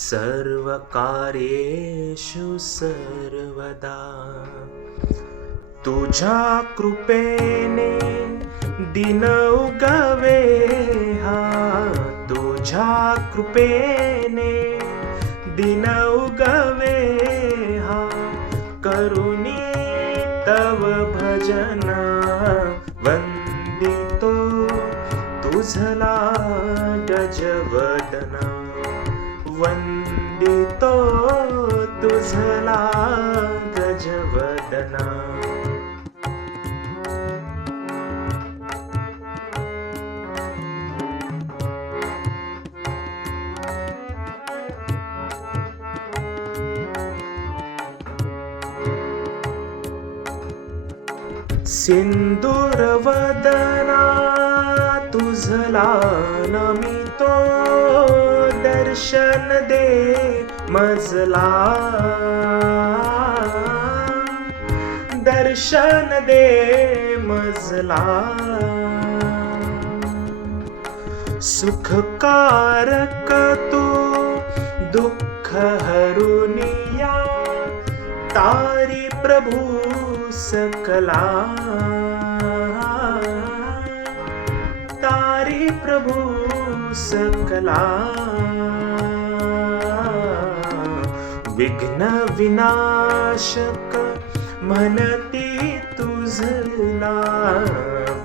सर्वकार्येषु सर्वदा। तुझ्या कृपेने दिन उगवे हा। तुझ्या कृपेने दिन उगवे हा। करुणी तव भजन। वंदितो तुझला गजवदना। वंदितो तुझला गजवदना सिंदूरवदना तुझला दर्शन दे मजला. दर्शन दे मजला. सुखकारक तू दुःख हरुनिया तारी प्रभू सकला. सकला. विघ्न विनाशक म्हणती तुझला.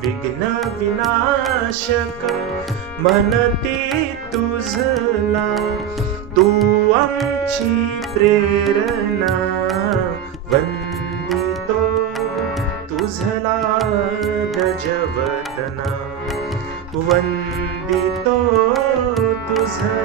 विघ्न विनाशक म्हणती तुझला. तू आमची प्रेरणा वंदितो तुझला गजवदना वंदितो तुझला गजवदना